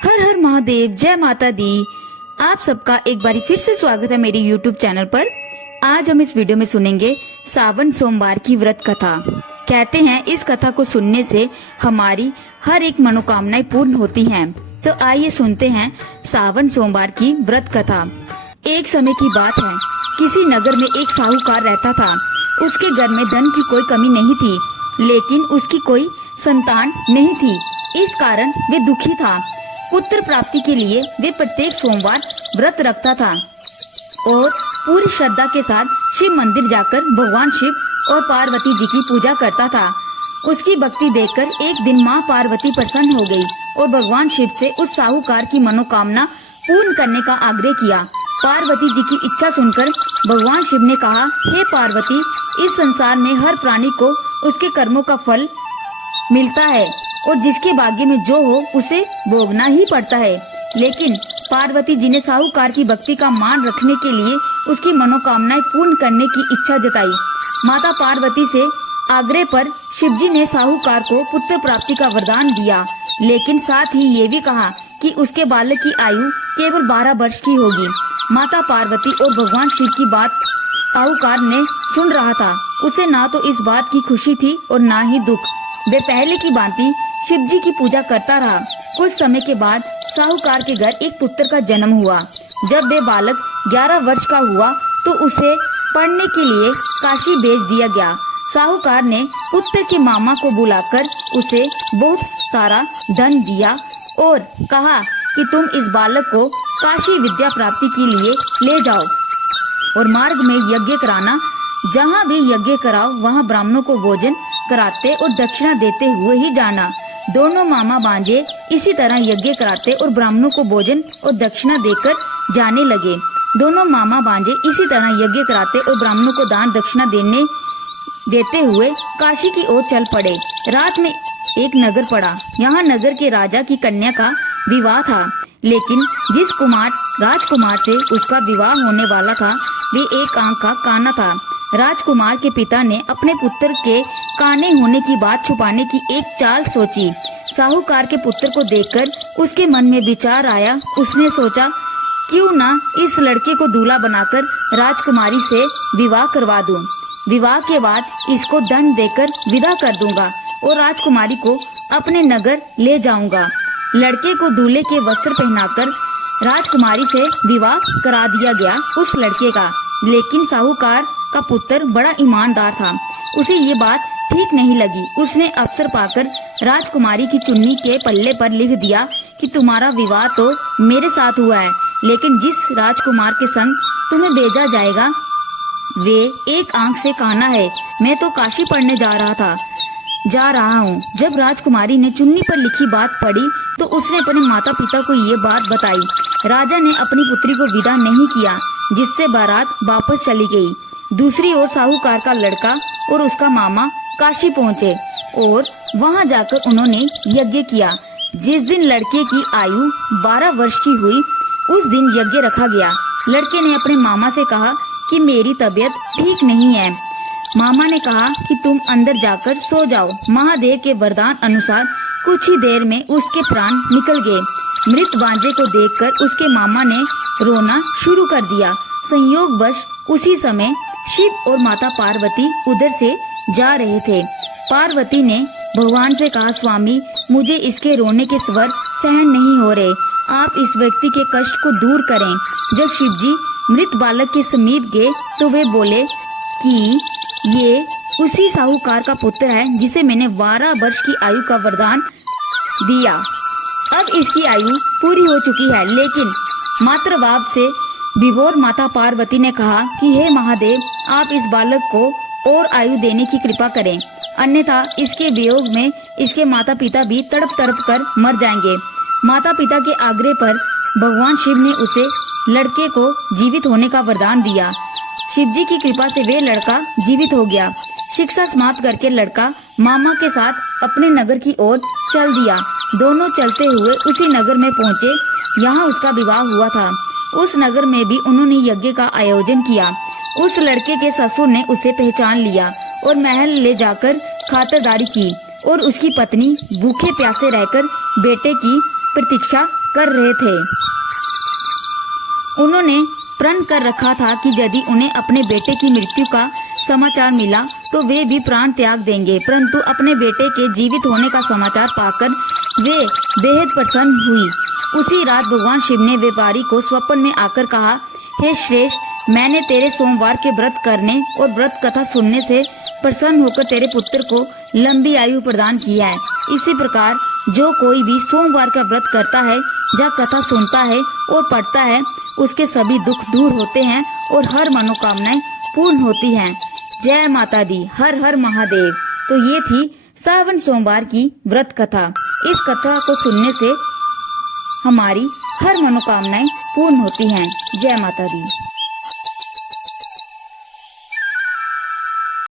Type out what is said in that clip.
हर हर महादेव, जय माता दी। आप सबका एक बारी फिर से स्वागत है मेरी YouTube चैनल पर। आज हम इस वीडियो में सुनेंगे सावन सोमवार की व्रत कथा। कहते हैं इस कथा को सुनने से हमारी हर एक मनोकामनाएं पूर्ण होती हैं। तो आइए सुनते हैं सावन सोमवार की व्रत कथा। एक समय की बात है, किसी नगर में एक साहूकार रहता था। उसके घर में धन की कोई कमी नहीं थी, लेकिन उसकी कोई संतान नहीं थी। इस कारण वे दुखी था। पुत्र प्राप्ति के लिए वे प्रत्येक सोमवार व्रत रखता था और पूरी श्रद्धा के साथ शिव मंदिर जाकर भगवान शिव और पार्वती जी की पूजा करता था। उसकी भक्ति देखकर एक दिन माँ पार्वती प्रसन्न हो गई और भगवान शिव से उस साहूकार की मनोकामना पूर्ण करने का आग्रह किया। पार्वती जी की इच्छा सुनकर भगवान शिव ने कहा, हे पार्वती, इस संसार में हर प्राणी को उसके कर्मों का फल मिलता है और जिसके भाग्य में जो हो उसे भोगना ही पड़ता है। लेकिन पार्वती जी ने साहूकार की भक्ति का मान रखने के लिए उसकी मनोकामनाएं पूर्ण करने की इच्छा जताई। माता पार्वती से आग्रह पर शिवजी ने साहूकार को पुत्र प्राप्ति का वरदान दिया, लेकिन साथ ही ये भी कहा कि उसके बालक की आयु केवल 12 वर्ष की होगी। माता पार्वती और भगवान शिव की बात साहूकार ने सुन रहा था। उसे ना तो इस बात की खुशी थी और ना ही दुख। वे पहले की भांति शिव जी की पूजा करता रहा। कुछ समय के बाद साहूकार के घर एक पुत्र का जन्म हुआ। जब वे बालक 11 वर्ष का हुआ तो उसे पढ़ने के लिए काशी भेज दिया गया। साहूकार ने पुत्र के मामा को बुलाकर उसे बहुत सारा धन दिया और कहा कि तुम इस बालक को काशी विद्या प्राप्ति के लिए ले जाओ और मार्ग में यज्ञ कराना। जहाँ भी यज्ञ कराओ वहाँ ब्राह्मणों को भोजन कराते और दक्षिणा देते हुए ही जाना। दोनों मामा भांजे इसी तरह यज्ञ कराते और ब्राह्मणों को भोजन और दक्षिणा देकर जाने लगे। दोनों मामा भांजे इसी तरह यज्ञ कराते और ब्राह्मणों को दान दक्षिणा देते हुए काशी की ओर चल पड़े। रात में एक नगर पड़ा। यहाँ नगर के राजा की कन्या का विवाह था, लेकिन जिस राजकुमार से उसका विवाह होने वाला था वे एक आंख का काना था। राजकुमार के पिता ने अपने पुत्र के काने होने की बात छुपाने की एक चाल सोची। साहूकार के पुत्र को देखकर उसके मन में विचार आया। उसने सोचा, क्यों ना इस लड़के को दूल्हा बनाकर राजकुमारी से विवाह करवा दूं। विवाह के बाद इसको धन देकर विदा कर दूंगा और राजकुमारी को अपने नगर ले जाऊंगा। लड़के को दूल्हे के वस्त्र पहनाकर राजकुमारी से विवाह करा दिया गया उस लड़के का। लेकिन साहूकार का पुत्र बड़ा ईमानदार था। उसे ये बात ठीक नहीं लगी। उसने अवसर पाकर राजकुमारी की चुन्नी के पल्ले पर लिख दिया कि तुम्हारा विवाह तो मेरे साथ हुआ है, लेकिन जिस राजकुमार के संग तुम्हें भेजा जाएगा वे एक आंख से काना है। मैं तो काशी पढ़ने जा रहा हूँ। जब राजकुमारी ने चुन्नी पर लिखी बात पढ़ी तो उसने अपने माता पिता को ये बात बताई। राजा ने अपनी पुत्री को विदा नहीं किया, जिससे बारात वापस चली गई। दूसरी ओर साहूकार का लड़का और उसका मामा काशी पहुँचे और वहाँ जाकर उन्होंने यज्ञ किया। जिस दिन लड़के की आयु 12 वर्ष की हुई उस दिन यज्ञ रखा गया। लड़के ने अपने मामा से कहा कि मेरी तबीयत ठीक नहीं है। मामा ने कहा कि तुम अंदर जाकर सो जाओ। महादेव के वरदान अनुसार कुछ ही देर में उसके प्राण निकल गए। मृत भांजे को देखकर उसके मामा ने रोना शुरू कर दिया। संयोगवश उसी समय शिव और माता पार्वती उधर से जा रहे थे। पार्वती ने भगवान से कहा, स्वामी, मुझे इसके रोने के स्वर सहन नहीं हो रहे। आप इस व्यक्ति के कष्ट को दूर करें। जब शिवजी मृत बालक के समीप गए तो वे बोले कि ये उसी साहूकार का पुत्र है जिसे मैंने 12 वर्ष की आयु का वरदान दिया। अब इसकी आयु पूरी हो चुकी है। लेकिन मातृभाव से विभोर माता पार्वती ने कहा कि हे महादेव, आप इस बालक को और आयु देने की कृपा करें, अन्यथा इसके वियोग में इसके माता पिता भी तड़प तड़प कर मर जाएंगे। माता पिता के आग्रह पर भगवान शिव ने उसे लड़के को जीवित होने का वरदान दिया। शिवजी की कृपा से वे लड़का जीवित हो गया। शिक्षा समाप्त करके लड़का मामा के साथ अपने नगर की ओर चल दिया। दोनों चलते हुए उसी नगर में पहुँचे। यहाँ उसका विवाह हुआ था। उस नगर में भी उन्होंने यज्ञ का आयोजन किया। उस लड़के के ससुर ने उसे पहचान लिया और महल ले जाकर खातिरदारी की और उसकी पत्नी भूखे प्यासे रहकर बेटे की प्रतीक्षा कर रहे थे। उन्होंने प्रण कर रखा था कि यदि उन्हें अपने बेटे की मृत्यु का समाचार मिला तो वे भी प्राण त्याग देंगे, परंतु अपने बेटे के जीवित होने का समाचार पाकर वे बेहद प्रसन्न हुई। उसी रात भगवान शिव ने व्यापारी को स्वप्न में आकर कहा, हे श्रेष्ठ, मैंने तेरे सोमवार के व्रत करने और व्रत कथा सुनने से प्रसन्न होकर तेरे पुत्र को लंबी आयु प्रदान किया है। इसी प्रकार जो कोई भी सोमवार का व्रत करता है या कथा सुनता है और पढ़ता है, उसके सभी दुख दूर होते हैं और हर मनोकामनाएं पूर्ण होती हैं। जय माता दी, हर हर महादेव। तो ये थी सावन सोमवार की व्रत कथा। इस कथा को सुनने से हमारी हर मनोकामनाएं पूर्ण होती हैं। जय माता दी।